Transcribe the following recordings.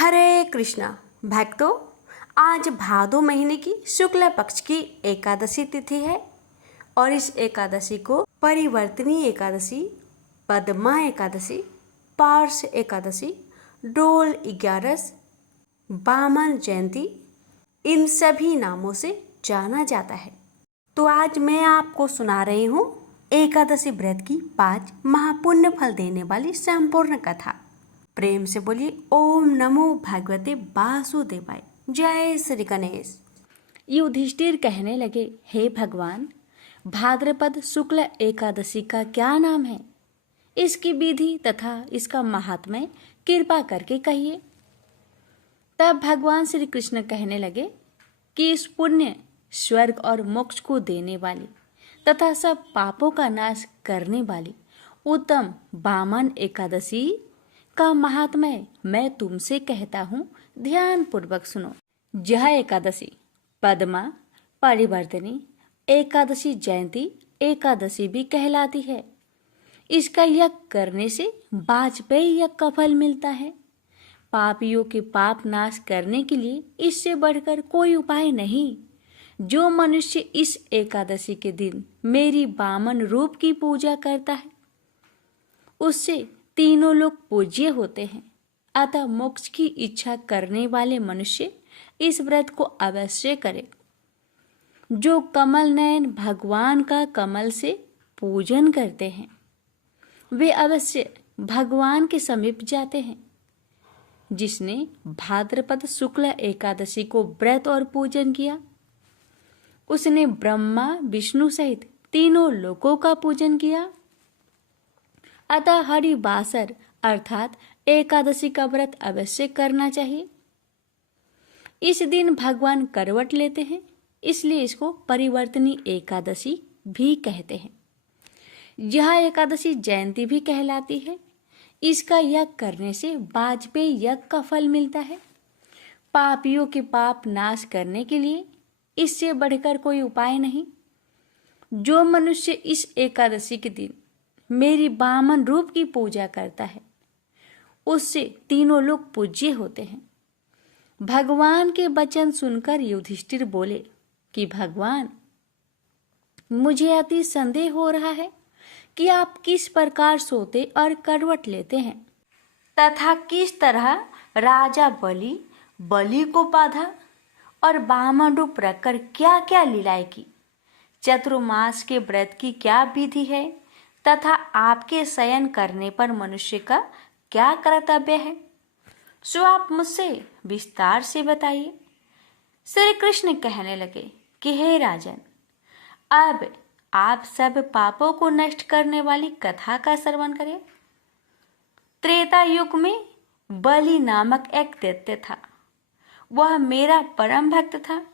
हरे कृष्णा भक्तों, आज भादो महीने की शुक्ल पक्ष की एकादशी तिथि है और इस एकादशी को परिवर्तनी एकादशी, पद्मा एकादशी, पार्श एकादशी, डोल 11, वामन जयंती इन सभी नामों से जाना जाता है। तो आज मैं आपको सुना रही हूँ एकादशी व्रत की 5 महापुण्य फल देने वाली संपूर्ण कथा। प्रेम से बोलिए ओम नमो भगवते वासुदेवाय। जय श्री गणेश। युधिष्ठिर कहने लगे, हे भगवान, भाद्रपद शुक्ल एकादशी का क्या नाम है? इसकी विधि तथा इसका महात्म्य कृपा करके कहिए। तब भगवान श्री कृष्ण कहने लगे कि इस पुण्य, स्वर्ग और मोक्ष को देने वाली तथा सब पापों का नाश करने वाली उत्तम वामन एकादशी का महात्म्य मैं तुमसे कहता हूँ, ध्यान पूर्वक सुनो। यह एकादशी पद्मा, परिवर्तनी एकादशी, जयंती एकादशी भी कहलाती है। इसका यज्ञ करने से वाजपेयी यज्ञ का फल मिलता है। पापियों के पाप नाश करने के लिए इससे बढ़कर कोई उपाय नहीं। जो मनुष्य इस एकादशी के दिन मेरी वामन रूप की पूजा करता है, उससे तीनों लोग पूज्य होते हैं। अतः मोक्ष की इच्छा करने वाले मनुष्य इस व्रत को अवश्य करें। जो कमल नयन भगवान का कमल से पूजन करते हैं, वे अवश्य भगवान के समीप जाते हैं। जिसने भाद्रपद शुक्ल एकादशी को व्रत और पूजन किया, उसने ब्रह्मा विष्णु सहित तीनों लोकों का पूजन किया। अतः हरिवासर अर्थात एकादशी का व्रत अवश्य करना चाहिए। इस दिन भगवान करवट लेते हैं, इसलिए इसको परिवर्तनी एकादशी भी कहते हैं। यह एकादशी जयंती भी कहलाती है। इसका यज्ञ करने से वाजपेयी यज्ञ का फल मिलता है। पापियों के पाप नाश करने के लिए इससे बढ़कर कोई उपाय नहीं। जो मनुष्य इस एकादशी के दिन मेरी वामन रूप की पूजा करता है, उससे तीनों लोग पूज्य होते हैं। भगवान के वचन सुनकर युधिष्ठिर बोले कि भगवान, मुझे अति संदेह हो रहा है कि आप किस प्रकार सोते और करवट लेते हैं तथा किस तरह राजा बलि को बाधा और वामन रूप रखकर क्या क्या लीलाएं की। चतुर्मास के व्रत की क्या विधि है तथा आपके शयन करने पर मनुष्य का क्या कर्तव्य है, सो आप मुझसे विस्तार से बताइए। श्री कृष्ण कहने लगे कि हे राजन, अब आप सब पापों को नष्ट करने वाली कथा का श्रवण करें। त्रेता युग में बलि नामक एक दैत्य था। वह मेरा परम भक्त था।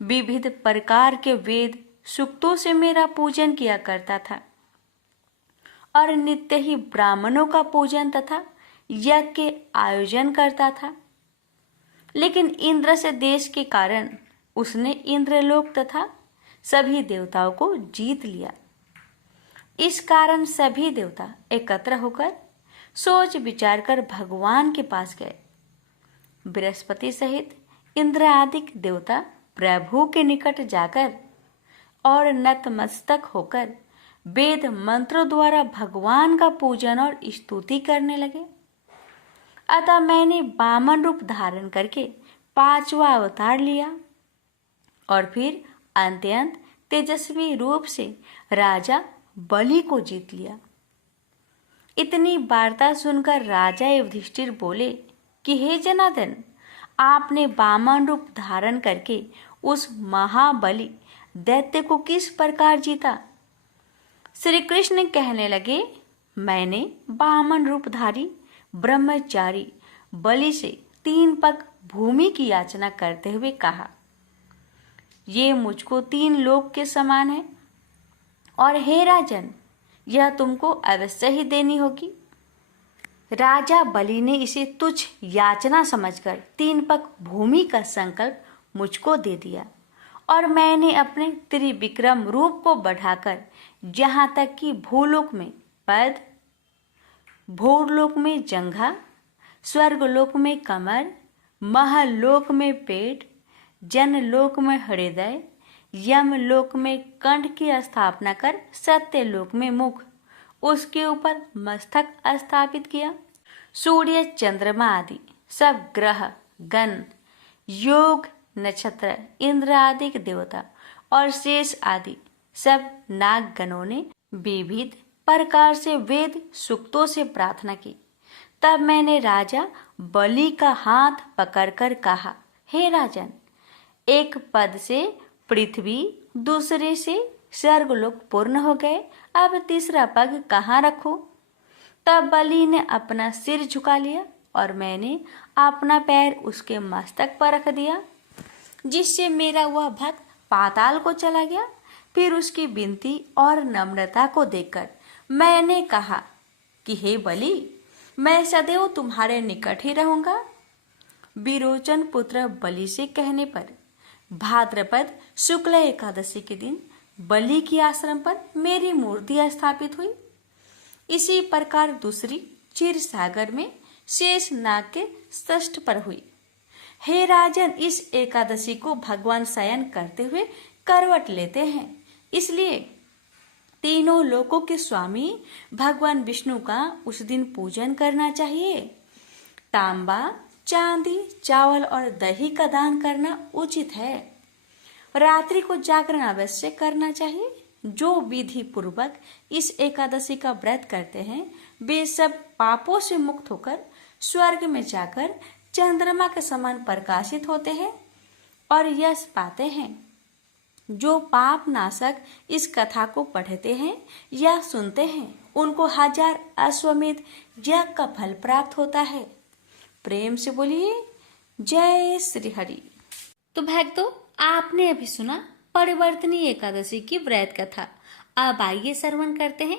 विविध प्रकार के वेद सूक्तों से मेरा पूजन किया करता था और नित्य ही ब्राह्मणों का पूजन तथा यज्ञ के आयोजन करता था। लेकिन इंद्र से देश के कारण उसने इंद्रलोक तथा सभी देवताओं को जीत लिया। इस कारण सभी देवता एकत्र होकर सोच विचार कर भगवान के पास गए। बृहस्पति सहित इंद्र आदि देवता प्रभु के निकट जाकर और नतमस्तक होकर वेद मंत्रों द्वारा भगवान का पूजन और स्तुति करने लगे। अतः मैंने वामन रूप धारण करके 5वां अवतार लिया और फिर अत्यंत तेजस्वी रूप से राजा बलि को जीत लिया। इतनी वार्ता सुनकर राजा युधिष्ठिर बोले कि हे जनार्दन, आपने वामन रूप धारण करके उस महाबली दैत्य को किस प्रकार जीता? श्री कृष्ण कहने लगे, मैंने वामन रूपधारी ब्रह्मचारी बलि से 3 पग भूमि की याचना करते हुए कहा, ये मुझको 3 लोक के समान है और हे राजन, यह तुमको अवश्य ही देनी होगी। राजा बलि ने इसे तुच्छ याचना समझकर 3 पग भूमि का संकल्प मुझको दे दिया और मैंने अपने त्रिविक्रम रूप को बढ़ाकर जहाँ तक कि भूलोक में पद, भूलोक में जंघा, स्वर्गलोक में कमर, महलोक में पेट, जनलोक में हृदय, यमलोक में कंठ की स्थापना कर सत्यलोक में मुख, उसके ऊपर मस्तक स्थापित किया। सूर्य, चंद्रमा आदि सब ग्रह गण, योग, नक्षत्र, इंद्र आदि के देवता और शेष आदि सब नाग गणों ने विविध प्रकार से वेद सूक्तों से प्रार्थना की। तब मैंने राजा बलि का हाथ पकड़कर कहा, हे राजन, एक पद से पृथ्वी, दूसरे से स्वर्गलोक पूर्ण हो गए, अब तीसरा पग कहाँ रखूं? तब बलि ने अपना सिर झुका लिया और मैंने अपना पैर उसके मस्तक पर रख दिया, जिससे मेरा वह भक्त पाताल को चला गया। फिर उसकी विनती और नम्रता को देखकर मैंने कहा कि हे बलि, मैं सदैव तुम्हारे निकट ही रहूंगा। विरोचन पुत्र बलि से कहने पर भाद्रपद शुक्ल एकादशी के दिन बलि के आश्रम पर मेरी मूर्ति स्थापित हुई। इसी प्रकार दूसरी क्षीर सागर में शेष नाग के षष्ठ पर हुई। हे राजन, इस एकादशी को भगवान शयन करते हुए करवट लेते हैं, इसलिए तीनों लोकों के स्वामी भगवान विष्णु का उस दिन पूजन करना चाहिए। तांबा, चांदी, चावल और दही का दान करना उचित है। रात्रि को जागरण अवश्य करना चाहिए। जो विधि पूर्वक इस एकादशी का व्रत करते हैं वे सब पापों से मुक्त होकर स्वर्ग में जाकर चंद्रमा के समान प्रकाशित होते हैं और यश पाते हैं। जो पाप नाशक इस कथा को पढ़ते हैं या सुनते हैं उनको 1000 अश्वमेध यज्ञ का फल प्राप्त होता है। प्रेम से बोलिए जय श्री हरि। तो भक्तों, आपने अभी सुना परिवर्तनी एकादशी की व्रत कथा। अब आइए श्रवण करते हैं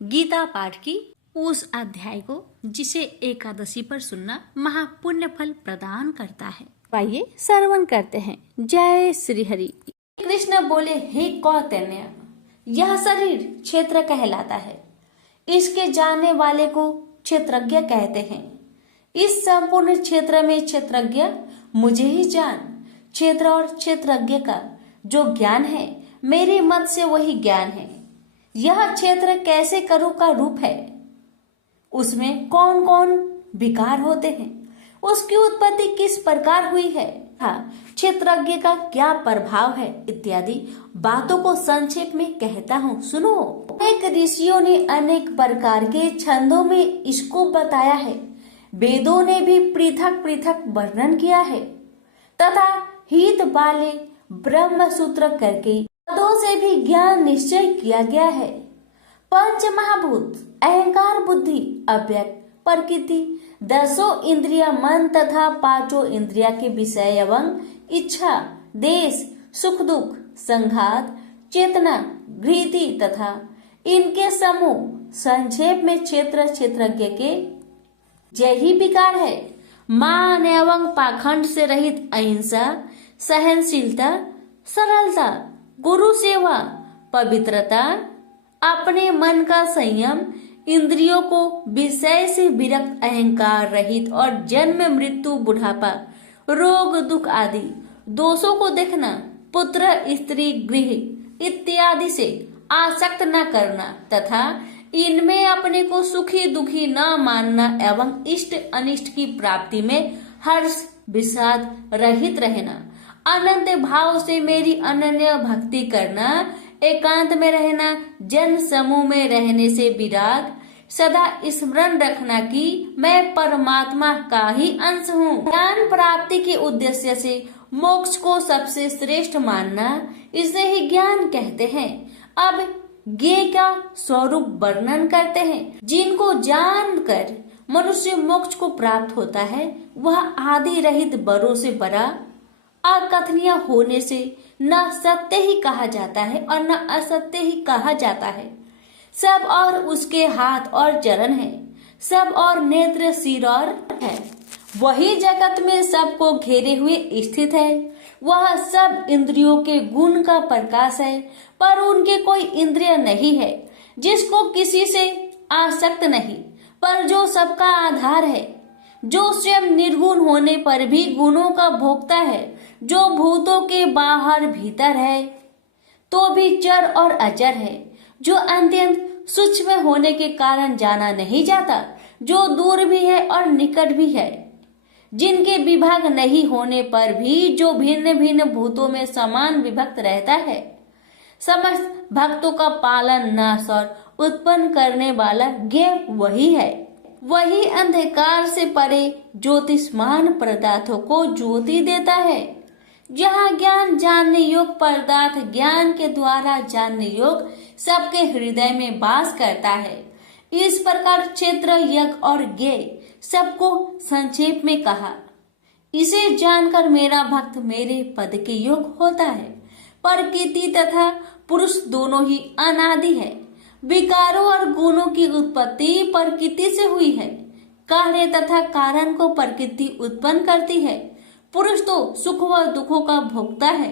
गीता पाठ की उस अध्याय को जिसे एकादशी पर सुनना महापुण्य फल प्रदान करता है। आइए श्रवण करते हैं। जय श्री हरि। कृष्ण बोले, हे कौतन्य, यह शरीर क्षेत्र कहलाता है। इसके जानने वाले को क्षेत्रज्ञ कहते हैं। इस संपूर्ण क्षेत्र में क्षेत्रज्ञ मुझे ही जान। क्षेत्र और क्षेत्रज्ञ का जो ज्ञान है मेरे मत से वही ज्ञान है। यह क्षेत्र कैसे करू का रूप है, उसमें कौन कौन विकार होते हैं, उसकी उत्पत्ति किस प्रकार हुई है, क्षेत्रज्ञ का क्या प्रभाव है, इत्यादि बातों को संक्षेप में कहता हूँ, सुनो। एक ऋषियों ने अनेक प्रकार के छंदों में इसको बताया है। वेदों ने भी पृथक पृथक वर्णन किया है तथा हित वाले ब्रह्म सूत्र करके पदों से भी ज्ञान निश्चय किया गया है। पंच महाभूत, अहंकार, बुद्धि, अव्यक्त, प्रकृति, 10 इंद्रिया, मन तथा 5 इंद्रिया के विषय एवं इच्छा, देश, सुख दुख, संघात, चेतना, घृति तथा इनके समूह, संक्षेप में क्षेत्र क्षेत्रज्ञ के यही विकार है। मान एवं पाखंड से रहित अहिंसा, सहनशीलता, सरलता, गुरु सेवा, पवित्रता, अपने मन का संयम, इंद्रियों को विषय से विरक्त, अहंकार रहित और जन्म मृत्यु बुढ़ापा रोग दुख आदि दोषों को देखना, पुत्र स्त्री गृह इत्यादि से आसक्त न करना तथा इनमें अपने को सुखी दुखी न मानना एवं इष्ट अनिष्ट की प्राप्ति में हर्ष विषाद रहित रहना, अनंत भाव से मेरी अनन्य भक्ति करना, एकांत में रहना, जन समूह में रहने से विराग, सदा स्मरण रखना कि मैं परमात्मा का ही अंश हूँ। ज्ञान प्राप्ति के उद्देश्य से मोक्ष को सबसे श्रेष्ठ मानना, इसे ही ज्ञान कहते हैं। अब ज्ञेय का स्वरूप वर्णन करते हैं। जिनको जानकर मनुष्य मोक्ष को प्राप्त होता है वह आदि रहित बड़ों से बड़ा, अकथनीय होने से न सत्य ही कहा जाता है और न असत्य ही कहा जाता है। सब और उसके हाथ और चरण है, सब और नेत्र सिर और है। वही जगत में सबको घेरे हुए स्थित है। वह सब इंद्रियों के गुण का प्रकाश है, पर उनके कोई इंद्रिय नहीं है। जिसको किसी से आसक्त नहीं, पर जो सबका आधार है। जो स्वयं निर्गुण होने पर भी गुणों का भोक्ता है, जो भूतों के बाहर भीतर है तो भी चर और अचर है, जो अत्यंत सूक्ष्म होने के कारण जाना नहीं जाता, जो दूर भी है और निकट भी है, जिनके विभाग नहीं होने पर भी जो भिन्न भिन्न भूतों में समान विभक्त रहता है, समस्त भक्तों का पालन नाश और उत्पन्न करने वाला ज्ञेय वही है। वही अंधकार से परे ज्योतिष्मान पदार्थों को ज्योति देता है। जहाँ ज्ञान जानने योग्य पदार्थ ज्ञान के द्वारा जानने योग्य सबके हृदय में वास करता है। इस प्रकार क्षेत्र यज्ञ और ज्ञेय सबको संक्षेप में कहा। इसे जानकर मेरा भक्त मेरे पद के योग्य होता है। प्रकृति तथा पुरुष दोनों ही अनादि है। विकारों और गुणों की उत्पत्ति प्रकृति से हुई है। कार्य तथा कारण को प्रकृति उत्पन्न करती है। पुरुष तो सुख व दुखों का भोक्ता है।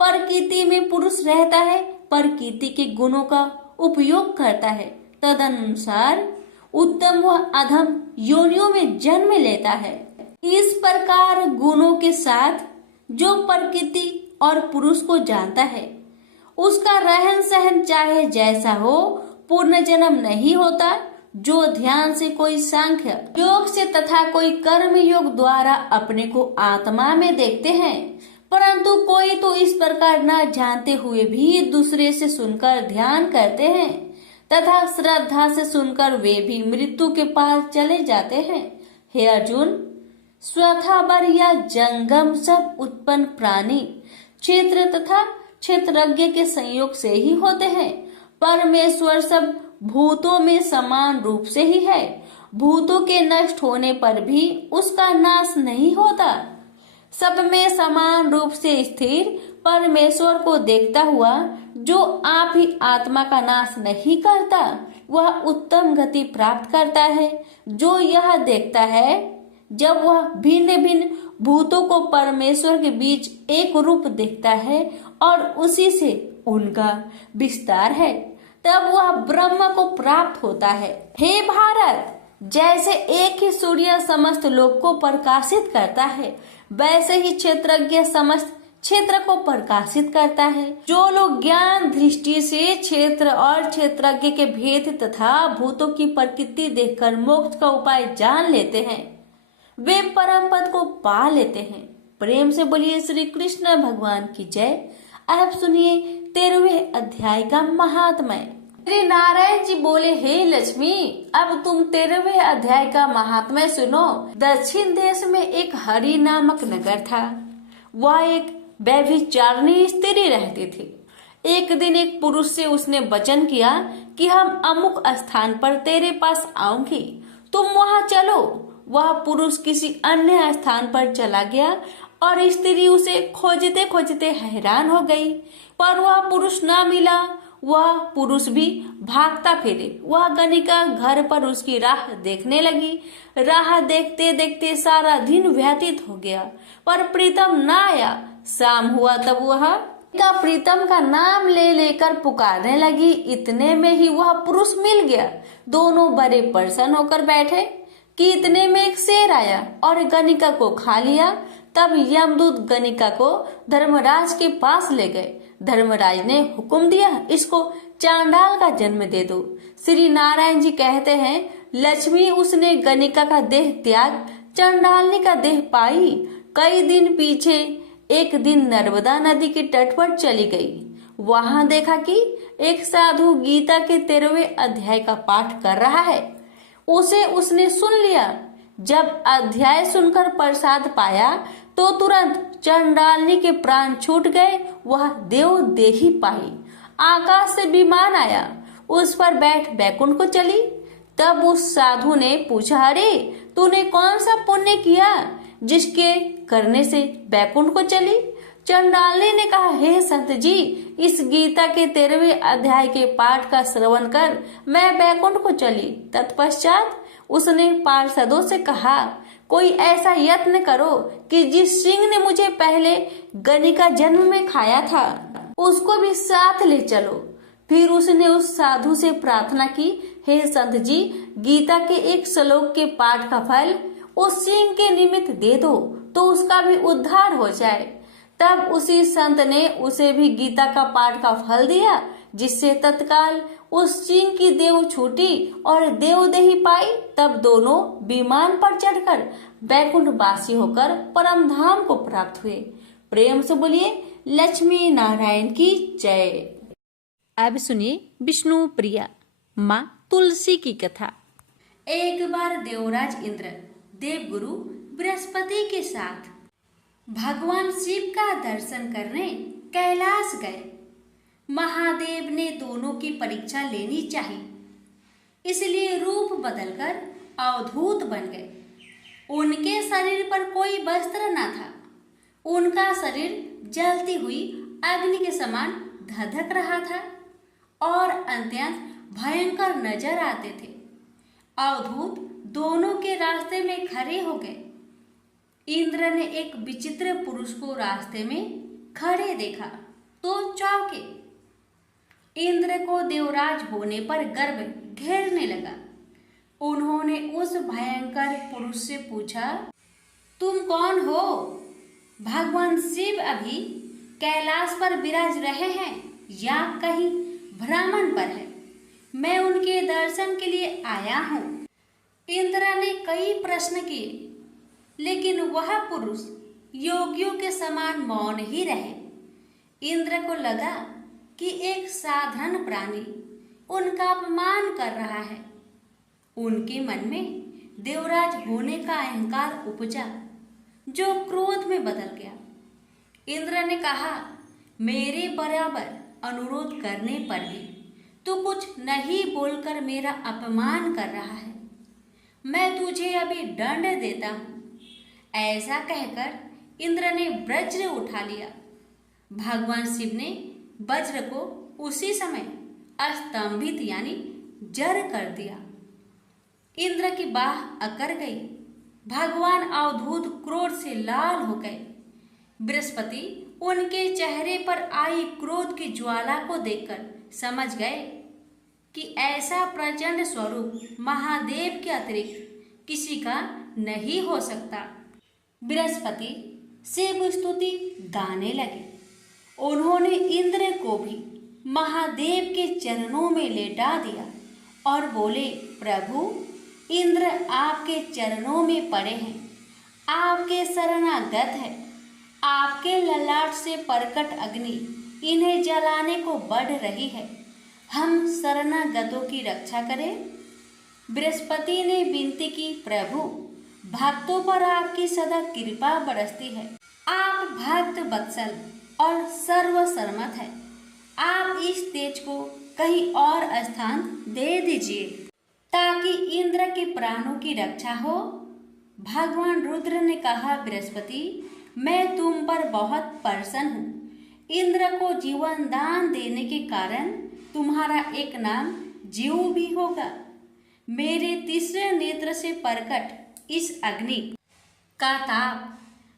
प्रकृति में पुरुष रहता है, प्रकृति के गुणों का उपयोग करता है, तदनुसार उत्तम व अधम योनियों में जन्म लेता है। इस प्रकार गुणों के साथ जो प्रकृति और पुरुष को जानता है, उसका रहन सहन चाहे जैसा हो, पूर्ण जन्म नहीं होता। जो ध्यान से कोई सांख्य योग से तथा कोई कर्म योग द्वारा अपने को आत्मा में देखते हैं, परंतु कोई तो इस प्रकार न जानते हुए भी दूसरे से सुनकर ध्यान करते हैं तथा श्रद्धा से सुनकर वे भी मृत्यु के पास चले जाते हैं। हे अर्जुन, स्वथावर या जंगम सब उत्पन्न प्राणी क्षेत्र तथा क्षेत्रज्ञ के संयोग से ही होते हैं। परमेश्वर सब भूतों में समान रूप से ही है। भूतों के नष्ट होने पर भी उसका नाश नहीं होता। सब में समान रूप से स्थिर परमेश्वर को देखता हुआ जो आप ही आत्मा का नाश नहीं करता, वह उत्तम गति प्राप्त करता है। जो यह देखता है जब वह भिन्न भिन्न भूतों को परमेश्वर के बीच एक रूप देखता है और उसी से उनका विस्तार है, तब वह ब्रह्म को प्राप्त होता है। हे भारत, जैसे एक ही सूर्य समस्त लोक को प्रकाशित करता है, वैसे ही क्षेत्रज्ञ समस्त क्षेत्र को प्रकाशित करता है। जो लोग ज्ञान दृष्टि से क्षेत्र और क्षेत्रज्ञ के भेद तथा भूतों की प्रकृति देखकर मोक्ष का उपाय जान लेते हैं, वे परम पद को पा लेते हैं। प्रेम से बोलिए श्री कृष्ण भगवान की जय। अब सुनिए 13वें अध्याय का महात्म्य। श्री नारायण जी बोले, हे लक्ष्मी, अब तुम 13वें अध्याय का महात्म्य सुनो। दक्षिण देश में एक हरि नामक नगर था। वह एक व्यभिचारिणी स्त्री रहती थी। एक दिन एक पुरुष से उसने वचन किया कि हम अमुक स्थान पर तेरे पास आऊंगी, तुम वहां चलो। वह पुरुष किसी अन्य स्थान पर चला गया और स्त्री उसे खोजते खोजते हैरान हो गई, पर वह पुरुष ना मिला। वह पुरुष भी भागता फिरे। वह गणिका घर पर उसकी राह देखने लगी। राह देखते देखते सारा दिन व्यतीत हो गया, पर प्रीतम ना आया। शाम हुआ तब वह प्रीतम का नाम ले लेकर पुकारने लगी। इतने में ही वह पुरुष मिल गया। दोनों बड़े प्रसन्न होकर बैठे कि इतने में एक शेर आया और गणिका को खा लिया। तब यमदूत गणिका को धर्मराज के पास ले गए। धर्मराज ने हुक्म दिया, इसको चांडाल का जन्म दे दो। श्री नारायण जी कहते हैं, लक्ष्मी उसने गणिका का देह त्याग चंडालनी का देह पाई। कई दिन पीछे एक दिन नर्मदा नदी के तट पर चली गई। वहां देखा कि एक साधु गीता के 13वें अध्याय का पाठ कर रहा है। उसे उसने सुन लिया। जब अध्याय सुनकर प्रसाद पाया तो तुरंत चंडालनी के प्राण छूट गए। वह देव देही पाई। आकाश से विमान आया, उस पर बैठ बैकुंठ को चली। तब उस साधु ने पूछा, अरे तूने कौन सा पुण्य किया जिसके करने से बैकुंठ को चली? चंडालनी ने कहा, हे संत जी, इस गीता के 13वें अध्याय के पाठ का श्रवण कर मैं बैकुंठ को चली। तत्पश्चात उसने पार्षदों से कहा, कोई ऐसा यत्न करो कि जिस सिंह ने मुझे पहले गणिका जन्म में खाया था उसको भी साथ ले चलो। फिर उसने उस साधु से प्रार्थना की, हे संत जी, गीता के एक श्लोक के पाठ का फल उस सिंह के निमित्त दे दो तो उसका भी उद्धार हो जाए। तब उसी संत ने उसे भी गीता का पाठ का फल दिया, जिससे तत्काल उस सिंह की देह छूटी और देवदेही पाई। तब दोनों विमान पर चढ़कर बैकुंठवासी होकर परम धाम को प्राप्त हुए। प्रेम से बोलिए लक्ष्मी नारायण की जय। अब सुनिए विष्णु प्रिया माँ तुलसी की कथा। एक बार देवराज इंद्र देवगुरु बृहस्पति के साथ भगवान शिव का दर्शन करने कैलाश गए। महादेव ने दोनों की परीक्षा लेनी चाहिए, इसलिए रूप बदलकर अवधूत बन गए। उनके शरीर पर कोई वस्त्र न था। उनका शरीर जलती हुई अग्नि के समान धधक रहा था और अत्यंत भयंकर नजर आते थे। अवधूत दोनों के रास्ते में खड़े हो गए। इंद्र ने एक विचित्र पुरुष को रास्ते में खड़े देखा तो चौंके। इंद्र को देवराज होने पर गर्व घेरने लगा। उन्होंने उस भयंकर पुरुष से पूछा, तुम कौन हो? भगवान शिव अभी कैलाश पर विराज रहे हैं या कहीं भ्रमण पर है? मैं उनके दर्शन के लिए आया हूँ। इंद्र ने कई प्रश्न किए, लेकिन वह पुरुष योगियों के समान मौन ही रहे। इंद्र को लगा कि एक साधारण प्राणी उनका अपमान कर रहा है। उनके मन में देवराज होने का अहंकार उपजा, जो क्रोध में बदल गया। इंद्र ने कहा, मेरे बराबर अनुरोध करने पर भी तू कुछ नहीं बोलकर मेरा अपमान कर रहा है। मैं तुझे अभी दंड देता हूँ। ऐसा कहकर इंद्र ने वज्र उठा लिया। भगवान शिव ने वज्र को उसी समय अस्तंभित यानी जड़ कर दिया। इंद्र की बाह अकड़ गई। भगवान अवधूत क्रोध से लाल हो गए। बृहस्पति उनके चेहरे पर आई क्रोध की ज्वाला को देखकर समझ गए कि ऐसा प्रचंड स्वरूप महादेव के अतिरिक्त किसी का नहीं हो सकता। बृहस्पति शिव स्तुति गाने लगे। उन्होंने इंद्र को भी महादेव के चरणों में लेटा दिया और बोले, प्रभु, इंद्र आपके चरणों में पड़े हैं, आपके शरणागत है। आपके ललाट से प्रकट अग्नि इन्हें जलाने को बढ़ रही है। हम शरणागतों की रक्षा करें। बृहस्पति ने विनती की, प्रभु, भक्तों पर आपकी सदा कृपा बरसती है। आप भक्त वत्सल और सर्वसम्मत है। आप इस तेज को कहीं और स्थान दे दीजिए ताकि इंद्र के प्राणों की रक्षा हो। भगवान रुद्र ने कहा, बृहस्पति, मैं तुम पर बहुत प्रसन्न हूँ। इंद्र को जीवन दान देने के कारण तुम्हारा एक नाम जीव भी होगा। मेरे तीसरे नेत्र से प्रकट इस अग्नि का ताप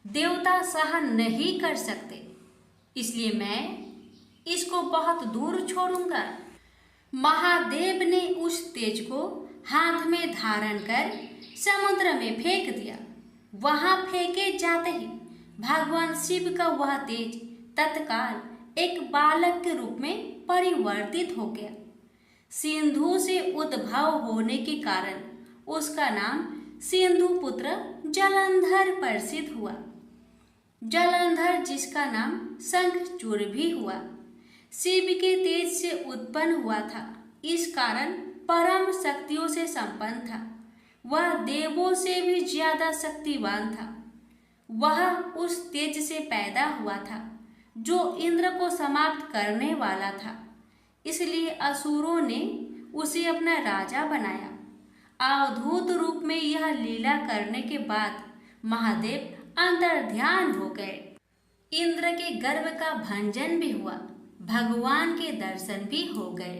देवता सहन नहीं कर सकते, इसलिए मैं इसको बहुत दूर छोड़ूंगा। महादेव ने उस तेज को हाथ में धारण कर समुद्र में फेंक दिया। वहां फेंके जाते ही भगवान शिव का वह तेज तत्काल एक बालक के रूप में परिवर्तित हो गया। सिंधु से उद्भव होने के कारण उसका नाम सिंधु पुत्र जलंधर प्रसिद्ध हुआ। जलंधर जिसका नाम शंखचूड़ भी हुआ, शिव के तेज से उत्पन्न हुआ था। इस कारण परम शक्तियों से संपन्न था। वह देवों से भी ज्यादा शक्तिवान था। वह उस तेज से पैदा हुआ था जो इंद्र को समाप्त करने वाला था। इसलिए असुरों ने उसे अपना राजा बनाया। अवधूत रूप में यह लीला करने के बाद महादेव अंतर्ध्यान हो गए। इंद्र के गर्व का भंजन भी हुआ। भगवान के दर्शन भी हो गए।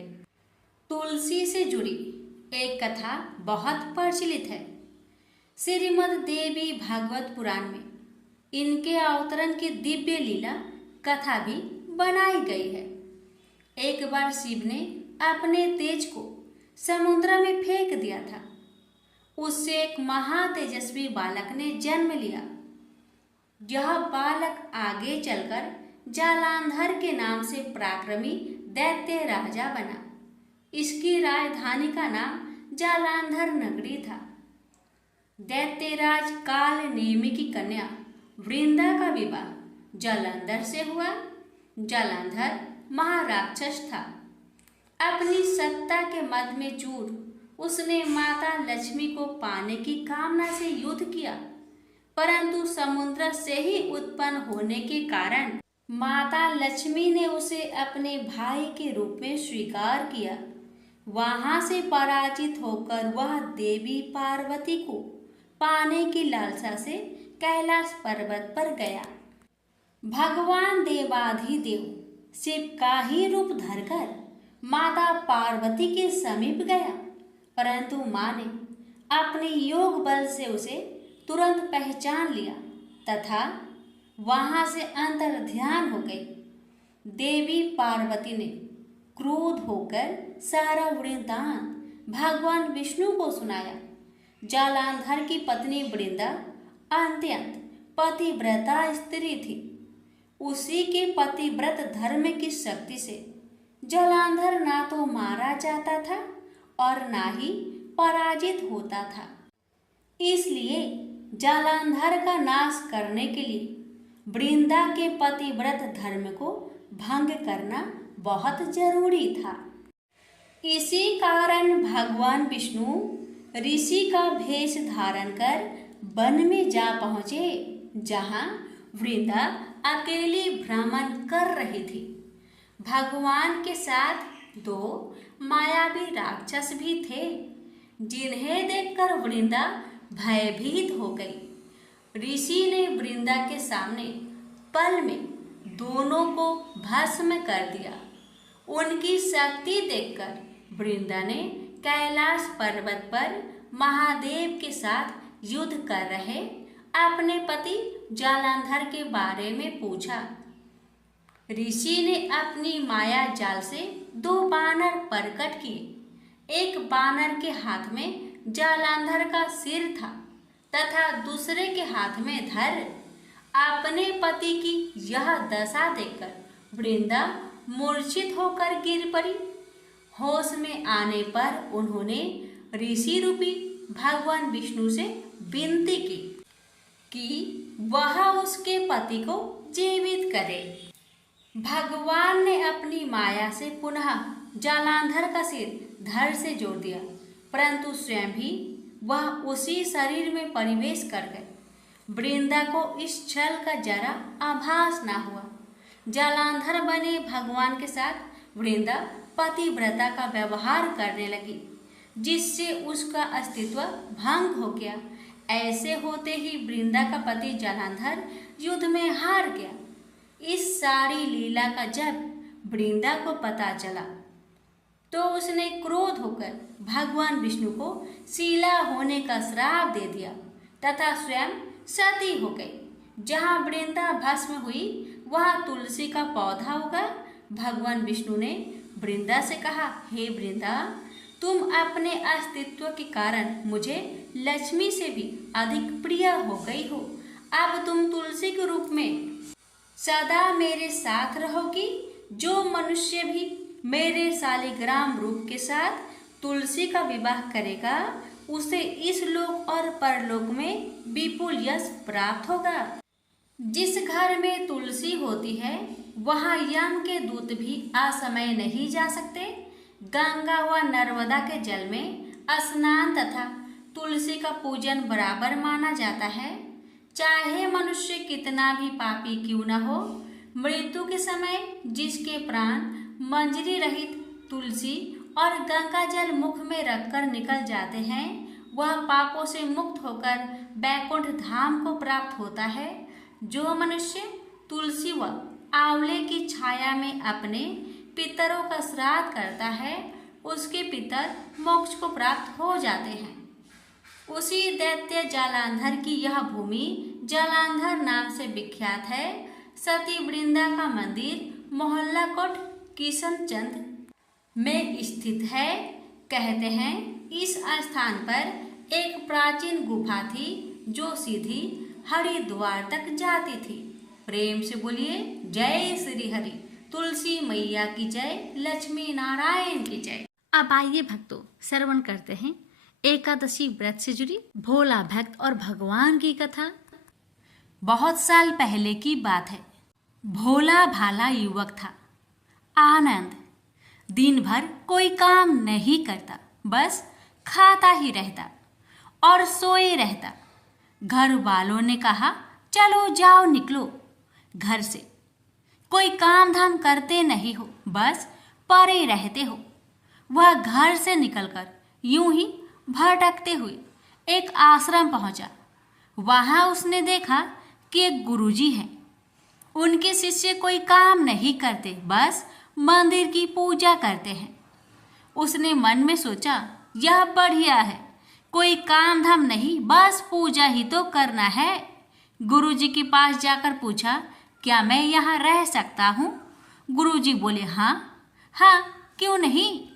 तुलसी से जुड़ी एक कथा बहुत प्रचलित है। श्रीमद् देवी भागवत पुराण में इनके अवतरण की दिव्य लीला कथा भी बनाई गई है। एक बार शिव ने अपने तेज को समुद्र में फेंक दिया था। उससे एक महातेजस्वी बालक ने जन्म लिया। यह बालक आगे चलकर जालंधर के नाम से पराक्रमी दैत्य राजा बना। इसकी राजधानी का नाम जालंधर नगरी था। दैत्यराज काल नेमि की कन्या वृंदा का विवाह जालंधर से हुआ। जालंधर महाराक्षस था। अपनी सत्ता के मद में चूर उसने माता लक्ष्मी को पाने की कामना से युद्ध किया, परंतु समुद्र से ही उत्पन्न होने के कारण माता लक्ष्मी ने उसे अपने भाई के रूप में स्वीकार किया। वहां से पराजित होकर वह देवी पार्वती को पाने की लालसा से कैलाश पर्वत पर गया। भगवान देवाधिदेव शिव का ही रूप धरकर माता पार्वती के समीप गया, परंतु मां ने अपने योग बल से उसे तुरंत पहचान लिया तथा वहां से अंतर ध्यान हो गई। देवी पार्वती ने क्रोध होकर सारा वृत्तांत भगवान विष्णु को सुनाया। जालंधर की पत्नी वृंदा अत्यंत पतिव्रता स्त्री थी। उसी के पतिव्रत धर्म की शक्ति से जालंधर ना तो मारा जाता था और ना ही पराजित होता था। इसलिए जालंधर का नाश करने के लिए वृंदा के पतिव्रत धर्म को भंग करना बहुत जरूरी था। इसी कारण भगवान विष्णु ऋषि का वेश धारण कर वन में जा पहुंचे, जहां वृंदा अकेली भ्रमण कर रही थी। भगवान के साथ दो मायावी राक्षस भी थे, जिन्हें देखकर वृंदा भयभीत हो गई। ऋषि ने वृंदा के सामने पल में दोनों को भस्म कर दिया। उनकी शक्ति देखकर वृंदा ने कैलाश पर्वत पर महादेव के साथ युद्ध कर रहे अपने पति जालंधर के बारे में पूछा। ऋषि ने अपनी माया जाल से दो बानर प्रकट किए। एक बानर के हाथ में जालंधर का सिर था तथा दूसरे के हाथ में धर। अपने पति की यह दशा देखकर वृंदा मूर्छित होकर गिर पड़ी। होश में आने पर उन्होंने ऋषि रूपी भगवान विष्णु से विनती की कि वह उसके पति को जीवित करे। भगवान ने अपनी माया से पुनः जालंधर का सिर धड़ से जोड़ दिया, परंतु स्वयं भी वह उसी शरीर में प्रवेश कर गए। वृंदा को इस छल का जरा आभास न हुआ। जालंधर बने भगवान के साथ वृंदा पतिव्रता का व्यवहार करने लगी, जिससे उसका अस्तित्व भंग हो गया। ऐसे होते ही वृंदा का पति जालंधर युद्ध में हार गया। इस सारी लीला का जब वृंदा को पता चला तो उसने क्रोध होकर भगवान विष्णु को शीला होने का श्राप दे दिया तथा स्वयं सती हो गई। जहाँ वृंदा भस्म हुई वहाँ तुलसी का पौधा उगा। भगवान विष्णु ने वृंदा से कहा, हे वृंदा, तुम अपने अस्तित्व के कारण मुझे लक्ष्मी से भी अधिक प्रिय हो गई हो। अब तुम तुलसी के रूप में सदा मेरे साथ रहोगी। जो मनुष्य भी मेरे शालिग्राम रूप के साथ तुलसी का विवाह करेगा उसे इस लोक और परलोक में विपुल यश प्राप्त होगा। जिस घर में तुलसी होती है वहाँ यम के दूत भी असमय नहीं जा सकते। गंगा व नर्मदा के जल में स्नान तथा तुलसी का पूजन बराबर माना जाता है। चाहे मनुष्य कितना भी पापी क्यों न हो, मृत्यु के समय जिसके प्राण मंजरी रहित तुलसी और गंगा जल मुख में रखकर निकल जाते हैं, वह पापों से मुक्त होकर बैकुंठ धाम को प्राप्त होता है। जो मनुष्य तुलसी व आंवले की छाया में अपने पितरों का श्राद्ध करता है उसके पितर मोक्ष को प्राप्त हो जाते हैं। उसी दैत्य जालंधर की यह भूमि जालंधर नाम से विख्यात है। सती वृंदा का मंदिर मोहल्ला कोट किशनचंद में स्थित है। कहते हैं इस स्थान पर एक प्राचीन गुफा थी जो सीधी हरिद्वार तक जाती थी। प्रेम से बोलिए जय श्री हरि, तुलसी मैया की जय, लक्ष्मी नारायण की जय। अब आइए भक्तों, श्रवण करते हैं एकादशी व्रत से जुड़ी भोला भक्त और भगवान की कथा। बहुत साल पहले की बात है। भोला भाला युवक था, आनंद। दिन भर कोई काम नहीं करता, बस खाता ही रहता और सोए रहता। घर वालों ने कहा, चलो जाओ निकलो घर से, कोई काम धाम करते नहीं हो, बस पड़े रहते हो। वह घर से निकलकर यूं ही भटकते हुए एक आश्रम पहुंचा। वहां उसने देखा कि एक गुरुजी हैं। उनके शिष्य कोई काम नहीं करते, बस मंदिर की पूजा करते हैं। उसने मन में सोचा, यह बढ़िया है, कोई काम धाम नहीं, बस पूजा ही तो करना है। गुरुजी के पास जाकर पूछा, क्या मैं यहाँ रह सकता हूँ? गुरुजी बोले, हाँ हाँ, क्यों नहीं,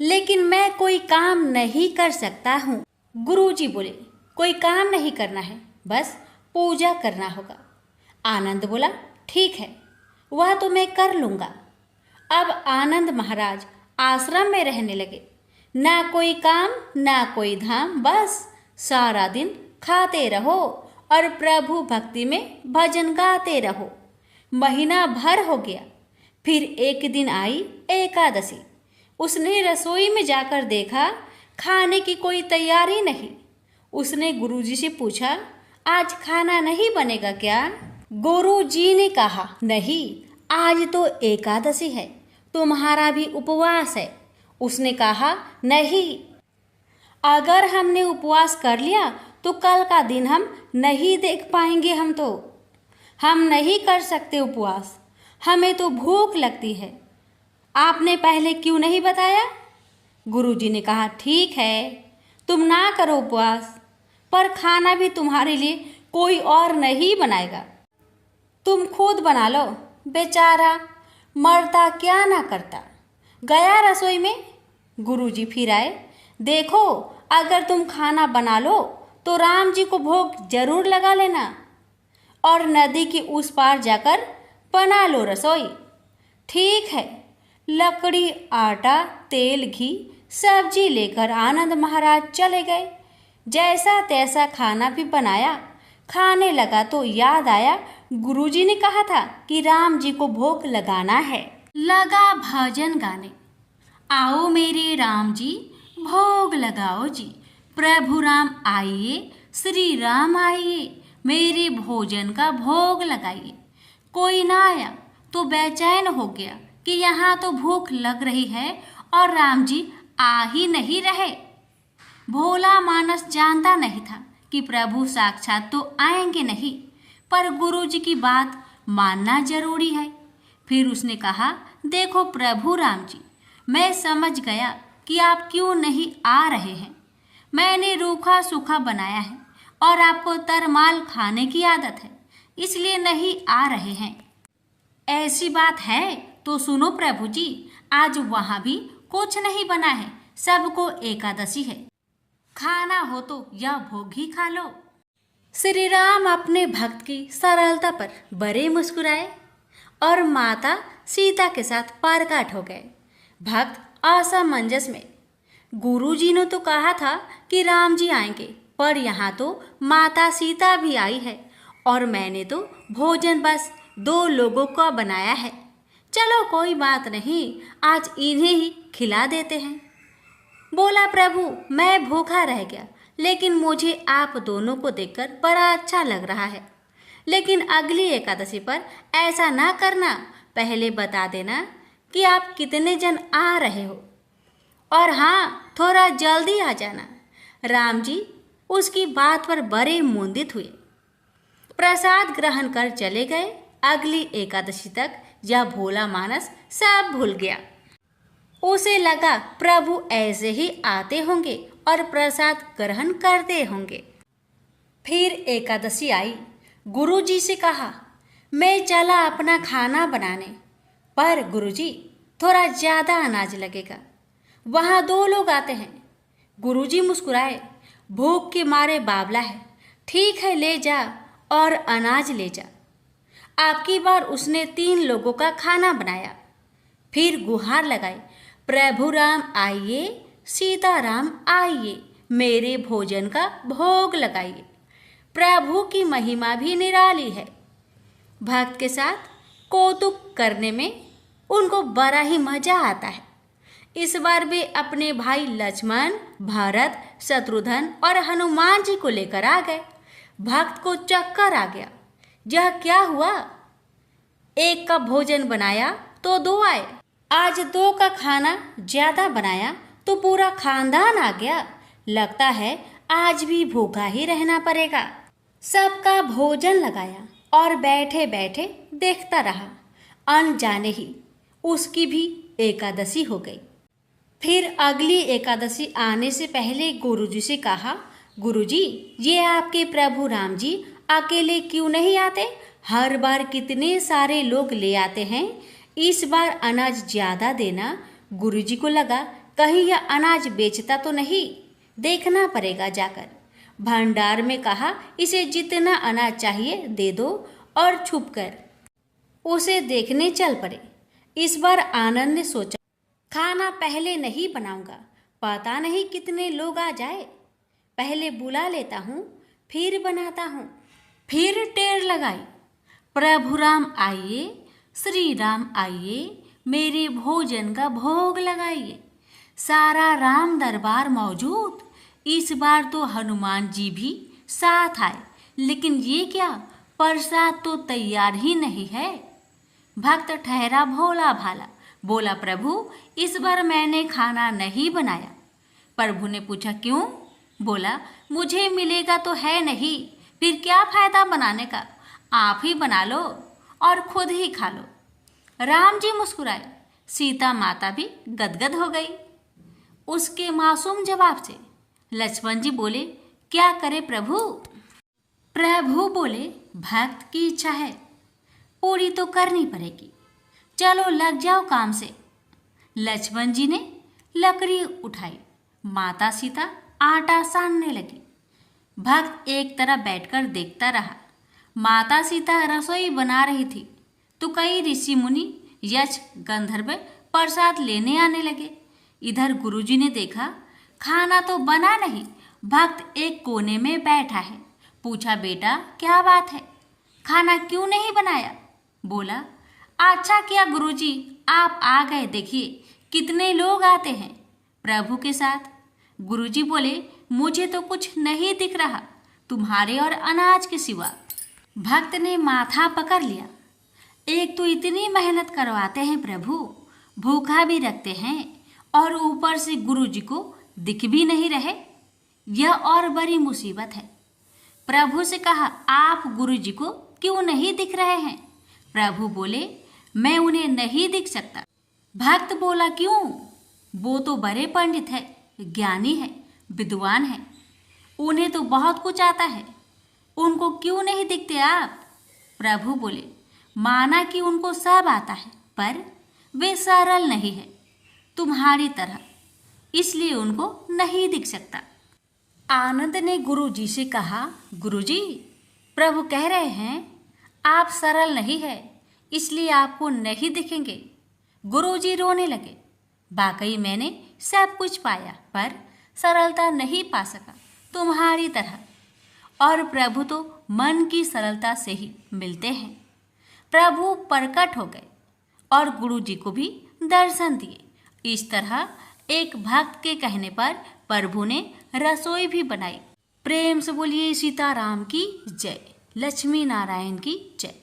लेकिन मैं कोई काम नहीं कर सकता हूँ। गुरुजी बोले, कोई काम नहीं करना है, बस पूजा करना होगा। आनंद बोला, ठीक है, वह तो मैं कर लूँगा। अब आनंद महाराज आश्रम में रहने लगे। ना कोई काम ना कोई धाम, बस सारा दिन खाते रहो और प्रभु भक्ति में भजन गाते रहो। महीना भर हो गया। फिर एक दिन आई एकादशी। उसने रसोई में जाकर देखा, खाने की कोई तैयारी नहीं। उसने गुरुजी से पूछा, आज खाना नहीं बनेगा क्या? गुरुजी ने कहा, नहीं, आज तो एकादशी है, तुम्हारा भी उपवास है। उसने कहा, नहीं, अगर हमने उपवास कर लिया तो कल का दिन हम नहीं देख पाएंगे। हम नहीं कर सकते उपवास, हमें तो भूख लगती है। आपने पहले क्यों नहीं बताया? गुरुजी ने कहा, ठीक है, तुम ना करो उपवास, पर खाना भी तुम्हारे लिए कोई और नहीं बनाएगा, तुम खुद बना लो। बेचारा मरता क्या ना करता। गया रसोई में। गुरुजी फिर आए, देखो, अगर तुम खाना बना लो तो राम जी को भोग जरूर लगा लेना और नदी के उस पार जाकर बना लो रसोई। ठीक है। लकड़ी, आटा, तेल, घी, सब्जी लेकर आनंद महाराज चले गए। जैसा तैसा खाना भी बनाया। खाने लगा तो याद आया, गुरुजी ने कहा था कि राम जी को भोग लगाना है। लगा भजन गाने, आओ मेरे राम जी भोग लगाओ जी, प्रभु राम आइए, श्री राम आइए, मेरे भोजन का भोग लगाइए। कोई ना आया तो बेचैन हो गया कि यहाँ तो भूख लग रही है और राम जी आ ही नहीं रहे। भोला मानस जानता नहीं था कि प्रभु साक्षात तो आएंगे नहीं, पर गुरुजी की बात मानना जरूरी है। फिर उसने कहा, देखो प्रभु राम जी, मैं समझ गया कि आप क्यों नहीं आ रहे हैं। मैंने रूखा सूखा बनाया है और आपको तरमाल खाने की आदत है, इसलिए नहीं आ रहे हैं। ऐसी बात है तो सुनो प्रभु जी, आज वहाँ भी कुछ नहीं बना है, सबको एकादशी है, खाना हो तो यह भोग ही खा लो। श्री राम अपने भक्त की सरलता पर बड़े मुस्कुराए और माता सीता के साथ प्रकट हो गए। भक्त असमंजस में, गुरुजी ने तो कहा था कि राम जी आएंगे, पर यहाँ तो माता सीता भी आई है और मैंने तो भोजन बस 2 लोगों का बनाया है। चलो कोई बात नहीं, आज इन्हें ही खिला देते हैं। बोला, प्रभु मैं भूखा रह गया, लेकिन मुझे आप दोनों को देखकर बड़ा अच्छा लग रहा है। लेकिन अगली एकादशी पर ऐसा ना करना, पहले बता देना कि आप कितने जन आ रहे हो, और हाँ, थोड़ा जल्दी आ जाना। राम जी उसकी बात पर बड़े मुंदित हुए। प्रसाद ग्रहण कर चले गए। अगली एकादशी तक यह भोला मानस सब भूल गया। उसे लगा प्रभु ऐसे ही आते होंगे और प्रसाद ग्रहण करते होंगे। फिर एकादशी आई। गुरुजी से कहा, मैं चला अपना खाना बनाने, पर गुरुजी थोड़ा ज़्यादा अनाज लगेगा, वहाँ 2 लोग आते हैं। गुरुजी मुस्कुराए, भूख के मारे बावला है। ठीक है, ले जा और अनाज ले जा। आपकी बार उसने 3 लोगों का खाना बनाया। फिर गुहार लगाई, प्रभु राम आइए, सीताराम आइए, मेरे भोजन का भोग लगाइए। प्रभु की महिमा भी निराली है। भक्त के साथ कौतुक करने में उनको बड़ा ही मजा आता है। इस बार वे अपने भाई लक्ष्मण, भरत, शत्रुघ्न और हनुमान जी को लेकर आ गए। भक्त को चक्कर आ गया। यह क्या हुआ? एक का भोजन बनाया तो 2 आए। आज 2 का खाना ज्यादा बनाया तो पूरा खानदान आ गया। लगता है आज भी भूखा ही रहना पड़ेगा। सबका भोजन लगाया और बैठे बैठे देखता रहा। अनजाने ही उसकी भी एकादशी हो गई। फिर अगली एकादशी आने से पहले गुरुजी से कहा, गुरुजी, ये आपके प्रभु राम जी अकेले क्यों नहीं आते? हर बार कितने सारे लोग ले आते हैं। इस बार अनाज ज्यादा देना। गुरुजी को लगा कहीं यह अनाज बेचता तो नहीं, देखना पड़ेगा जाकर। भंडार में कहा, इसे जितना अनाज चाहिए दे दो और छुपकर उसे देखने चल पड़े। इस बार आनंद ने सोचा, खाना पहले नहीं बनाऊंगा, पता नहीं कितने लोग आ जाए। पहले बुला लेता हूँ, फिर बनाता हूँ। फिर टेर लगाई, प्रभु राम आइए, श्री राम आइए, मेरे भोजन का भोग लगाइए। सारा राम दरबार मौजूद। इस बार तो हनुमान जी भी साथ आए, लेकिन ये क्या, प्रसाद तो तैयार ही नहीं है। भक्त ठहरा भोला भाला, बोला, प्रभु इस बार मैंने खाना नहीं बनाया। प्रभु ने पूछा, क्यों? बोला, मुझे मिलेगा तो है नहीं, फिर क्या फायदा बनाने का? आप ही बना लो और खुद ही खा लो। राम जी मुस्कुराए। सीता माता भी गदगद हो गई उसके मासूम जवाब से। लक्ष्मण जी बोले, क्या करे प्रभु? प्रभु बोले, भक्त की इच्छा है, पूरी तो करनी पड़ेगी, चलो लग जाओ काम से। लक्ष्मण जी ने लकड़ी उठाई। माता सीता आटा सानने लगी। भक्त एक तरफ बैठकर देखता रहा। माता सीता रसोई बना रही थी तो कई ऋषि मुनि, यक्ष, गंधर्व प्रसाद लेने आने लगे। इधर गुरुजी ने देखा खाना तो बना नहीं, भक्त एक कोने में बैठा है। पूछा, बेटा क्या बात है, खाना क्यों नहीं बनाया? बोला, अच्छा किया गुरुजी आप आ गए, देखिए कितने लोग आते हैं प्रभु के साथ। गुरुजी बोले, मुझे तो कुछ नहीं दिख रहा तुम्हारे और अनाज के सिवा। भक्त ने माथा पकड़ लिया। एक तो इतनी मेहनत करवाते हैं प्रभु, भूखा भी रखते हैं और ऊपर से गुरुजी को दिख भी नहीं रहे। यह और बड़ी मुसीबत है। प्रभु से कहा, आप गुरुजी को क्यों नहीं दिख रहे हैं? प्रभु बोले, मैं उन्हें नहीं दिख सकता। भक्त बोला, क्यों? वो तो बड़े पंडित है, ज्ञानी है, विद्वान है, उन्हें तो बहुत कुछ आता है, उनको क्यों नहीं दिखते आप? प्रभु बोले, माना कि उनको सब आता है, पर वे सरल नहीं है तुम्हारी तरह, इसलिए उनको नहीं दिख सकता। आनंद ने गुरुजी से कहा, गुरुजी प्रभु कह रहे हैं आप सरल नहीं है, इसलिए आपको नहीं दिखेंगे। गुरुजी रोने लगे। वाकई मैंने सब कुछ पाया पर सरलता नहीं पा सका तुम्हारी तरह, और प्रभु तो मन की सरलता से ही मिलते हैं। प्रभु प्रकट हो गए और गुरुजी को भी दर्शन दिए। इस तरह एक भक्त के कहने पर प्रभु ने रसोई भी बनाई। प्रेम से बोलिए सीताराम की जय, लक्ष्मी नारायण की जय।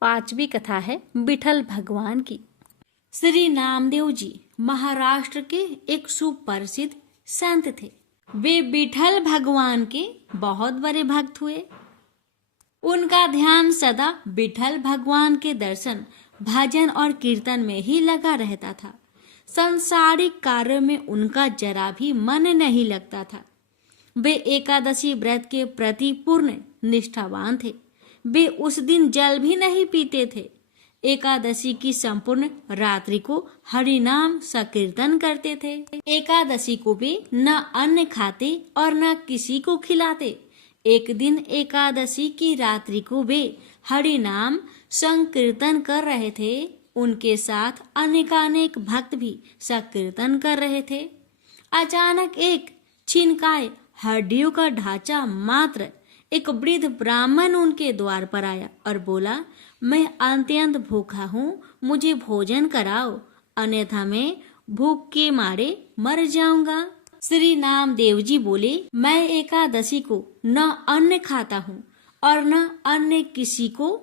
5वीं कथा है विठल भगवान की। श्री नामदेव जी महाराष्ट्र के एक सुप्रसिद्ध संत थे। वे विठल भगवान के बहुत बड़े भक्त हुए। उनका ध्यान सदा विठल भगवान के दर्शन, भजन और कीर्तन में ही लगा रहता था। संसारिक कार्य में उनका जरा भी मन नहीं लगता था। वे एकादशी व्रत के प्रति पूर्ण निष्ठावान थे। वे उस दिन जल भी नहीं पीते थे। एकादशी की संपूर्ण रात्रि को हरि नाम संकीर्तन करते थे। एकादशी को वे न अन्न खाते और न किसी को खिलाते। एक दिन एकादशी की रात्रि को वे हरि नाम संकीर्तन कर रहे थे। उनके साथ अनेकानेक भक्त भी संकीर्तन कर रहे थे। अचानक एक छिनकाए हड्डियों का ढांचा मात्र एक वृद्ध ब्राह्मण उनके द्वार पर आया और बोला, मैं अत्यंत भूखा हूँ, मुझे भोजन कराओ, अन्यथा मैं भूख के मारे मर जाऊंगा। श्री नामदेव जी बोले, मैं एकादशी को न अन्न खाता हूँ और न अन्य किसी को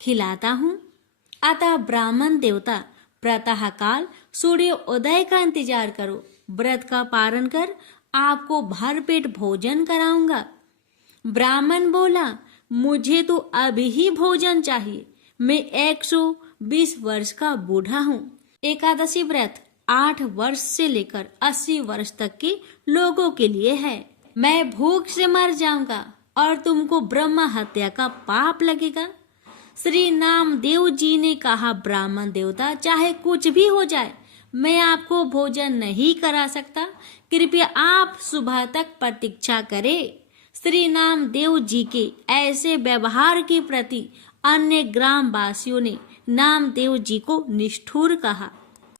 खिलाता हूँ। अतः ब्राह्मण देवता प्रातः काल सूर्योदय का इंतजार करो, व्रत का पारण कर आपको भरपेट भोजन कराऊंगा। ब्राह्मण बोला, मुझे तो अभी ही भोजन चाहिए, मैं 120 वर्ष का बूढ़ा हूँ। एकादशी व्रत 8 वर्ष से लेकर 80 वर्ष तक के लोगों के लिए है। मैं भूख से मर जाऊंगा और तुमको ब्रह्म हत्या का पाप लगेगा। श्री नामदेव जी ने कहा, ब्राह्मण देवता, चाहे कुछ भी हो जाए, मैं आपको भोजन नहीं करा सकता, कृपया आप सुबह तक प्रतीक्षा करें। श्री नामदेव जी के ऐसे व्यवहार के प्रति अन्य ग्रामवासियों ने नामदेव जी को निष्ठुर कहा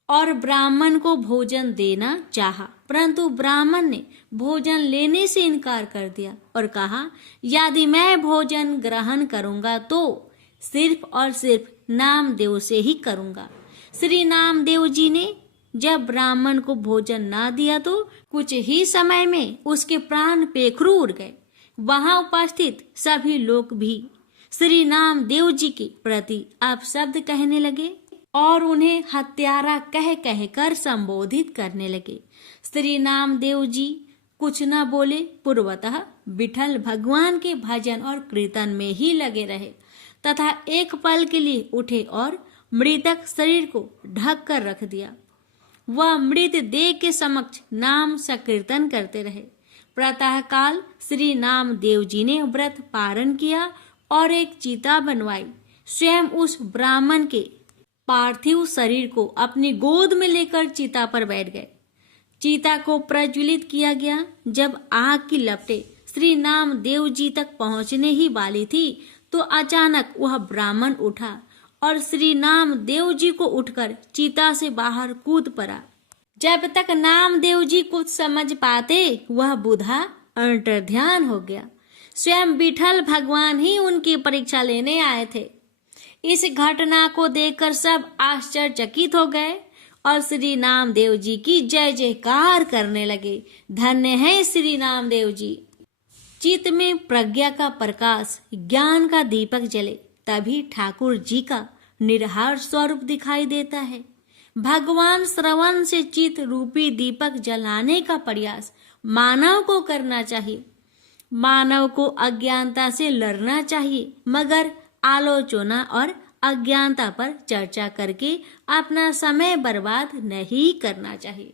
और ब्राह्मण को भोजन देना चाहा, परंतु ब्राह्मण ने भोजन लेने से इनकार कर दिया और कहा, यदि मैं भोजन ग्रहण करूंगा तो सिर्फ और सिर्फ नामदेव से ही करूंगा। श्री नामदेव जी ने जब ब्राह्मण को भोजन ना दिया तो कुछ ही समय में उसके प्राण पेखरू उड़ गए। वहां उपस्थित सभी लोग भी श्री नामदेव जी के प्रति अपशब्द कहने लगे और उन्हें हत्यारा कह कहकर संबोधित करने लगे। श्री नामदेव जी कुछ न बोले, पूर्वतः विठल भगवान के भजन और कीर्तन में ही लगे रहे तथा एक पल के लिए उठे और मृतक शरीर को ढक कर रख दिया। वह मृत देह के समक्ष नाम संकीर्तन करते रहे। प्रातः काल श्री नामदेव जी ने व्रत पारण किया और एक चिता बनवाई। स्वयं उस ब्राह्मण के पार्थिव शरीर को अपनी गोद में लेकर चिता पर बैठ गए। चिता को प्रज्वलित किया गया। जब आग की लपटें श्री नामदेव जी तक पहुंचने ही वाली थी तो अचानक वह ब्राह्मण उठा और श्री नामदेव जी को उठकर चिता से बाहर कूद पड़ा। जब तक नामदेव जी कुछ समझ पाते वह बूढ़ा अंतर्ध्यान हो गया। स्वयं विठल भगवान ही उनकी परीक्षा लेने आए थे। इस घटना को देखकर सब आश्चर्यचकित हो गए और श्री नामदेव जी की जय जयकार करने लगे। धन्य है श्री नामदेव जी। चित्त में प्रज्ञा का प्रकाश, ज्ञान का दीपक जले, तभी ठाकुर जी का निराहार स्वरूप दिखाई देता है। भगवान श्रवण से चित्त रूपी दीपक जलाने का प्रयास मानव को करना चाहिए। मानव को अज्ञानता से लड़ना चाहिए, मगर आलोचना और अज्ञानता पर चर्चा करके अपना समय बर्बाद नहीं करना चाहिए।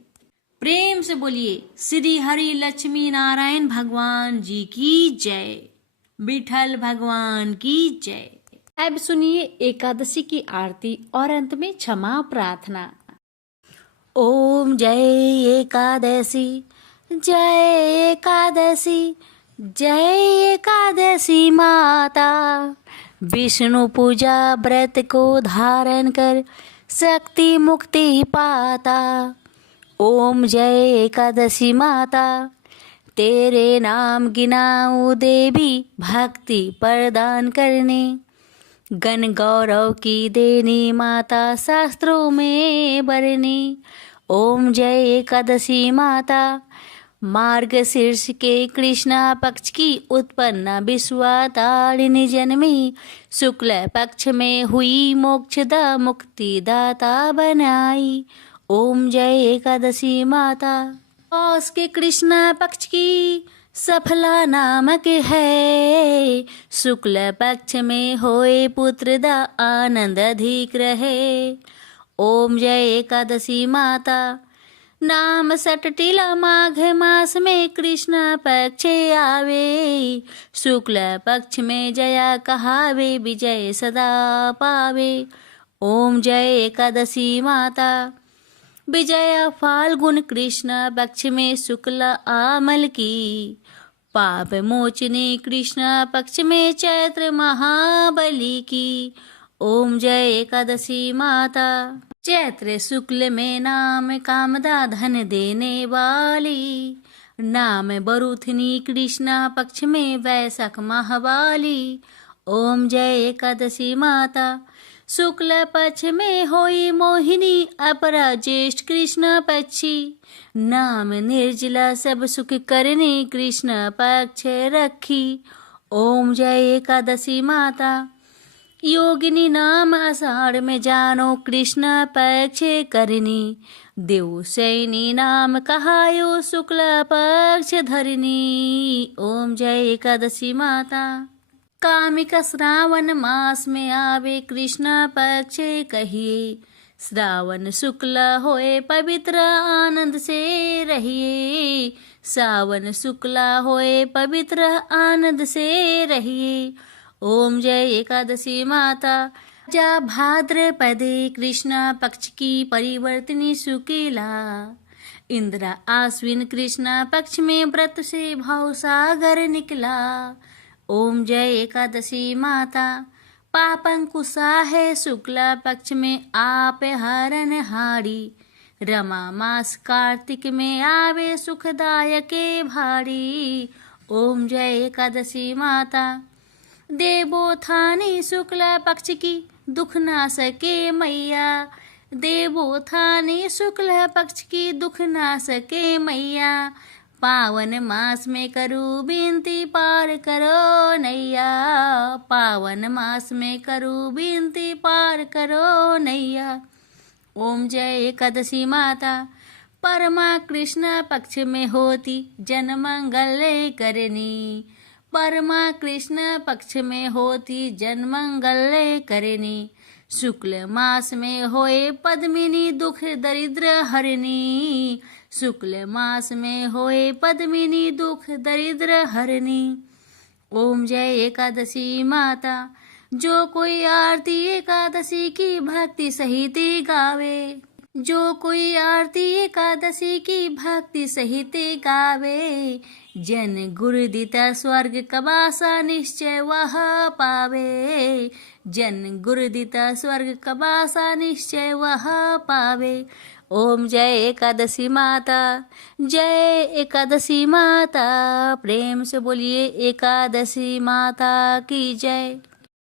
प्रेम से बोलिए श्री हरि लक्ष्मी नारायण भगवान जी की जय, विठल भगवान की जय। अब सुनिए एकादशी की आरती और अंत में क्षमा प्रार्थना। ओम जय एकादशी, जय एकादशी, जय एकादशी माता। विष्णु पूजा व्रत को धारण कर शक्ति मुक्ति पाता। ओम जय एकादशी माता, तेरे नाम गिनाऊं देवी भक्ति प्रदान करने। गण गौरव की देनी माता शास्त्रों में बरनी। ओम जय एकादशी माता, मार्गशीर्ष के कृष्णा पक्ष की उत्पन्न विश्वातारिणी जन्मी, शुक्ल पक्ष में हुई मोक्षदा मुक्तिदाता बनाई। ओम जय एकादशी माता, पौष के कृष्णा पक्ष की सफला नामक है, शुक्ल पक्ष में होए पुत्र दा आनंद अधिक रहे। ओम जय एकादशी माता, नाम सटटिला माघ मास में कृष्ण पक्ष आवे, शुक्ल पक्ष में जया कहावे विजय सदा पावे। ओम जय एकादशी माता। विजया फाल्गुन कृष्ण पक्ष में शुक्ल आमल की, पाप मोचनी कृष्ण पक्ष में चैत्र महाबली की। ओम जय एकादशी माता। चैत्र शुक्ल में नाम कामदा धन देने वाली, नाम बरुथनी कृष्ण पक्ष में वैशाख महावाली। ओम जय एकादशी माता। शुक्ल पक्ष में होई मोहिनी अपरा ज्येष्ठ कृष्ण पक्षी, नाम निर्जला सब सुख करने कृष्ण पक्ष रखी। ओम जय एकादशी माता। योगिनी नाम आषाढ़ में जानो कृष्ण पक्ष करनी, देव सैनी नाम कहायो शुक्ल पक्ष धरनी। ओम जय एकादशी माता। कामिक श्रावण मास में आवे कृष्ण पक्ष कहिए, श्रावण शुक्ल होए पवित्र आनंद से रहिए। सावन शुक्ल होए पवित्र आनंद से रहिए। ओम जय एकादशी माता। जा भाद्रपदे कृष्ण पक्ष की परिवर्तनी शुक्ला, इंद्र आश्विन कृष्ण पक्ष में व्रत से भाव सागर निकला। ओम जय एकादशी माता। पापंकुशा है शुक्ला पक्ष में आप हरण हारी, रमा मास कार्तिक में आवे सुखदायक भारी। ओम जय एकादशी माता। देवोत्थानी शुक्ला पक्ष की दुख ना सके मैया, देवोत्थानी शुक्ला पक्ष की दुख ना सके मैया। पावन मास में करूँ विनती पार करो नैया, पावन मास में करूँ विनती पार करो नैया। ओम जय एकादशी माता। परमा कृष्ण पक्ष में होती जन मंगल करनी, परमा कृष्ण पक्ष में होती जन मंगल करनी। शुक्ल मास में होए पद्मिनी दुख दरिद्र हरनी, शुक्ल मास में होए पद्मिनी दुख दरिद्र हरनी। ओम जय एकादशी माता। जो कोई आरती एकादशी की भक्ति सहित गावे, जो कोई आरती एकादशी की भक्ति सहित गावे, जन गुरुदिता स्वर्ग कबासा निश्चय वह पावे, जन गुरुदिता स्वर्ग कबासा निश्चय वह पावे। ओम जय एकादशी माता। जय एकादशी माता। प्रेम से बोलिए एकादशी माता की जय।